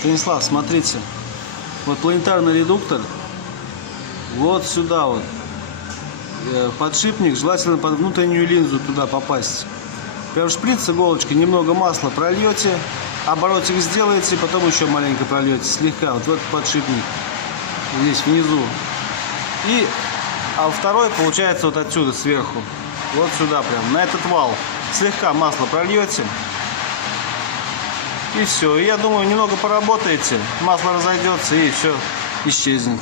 Станислав, смотрите. Вот планетарный редуктор. Вот сюда вот. Подшипник, желательно под внутреннюю линзу туда попасть. Прям шприц с иголочкой, немного масла прольете, оборотик сделаете, потом еще маленько прольете, слегка, вот в этот подшипник, здесь внизу. А второй получается вот отсюда, сверху, вот сюда прям, на этот вал. Слегка масло прольете. И все. Я думаю, немного поработаете, масло разойдется и все исчезнет.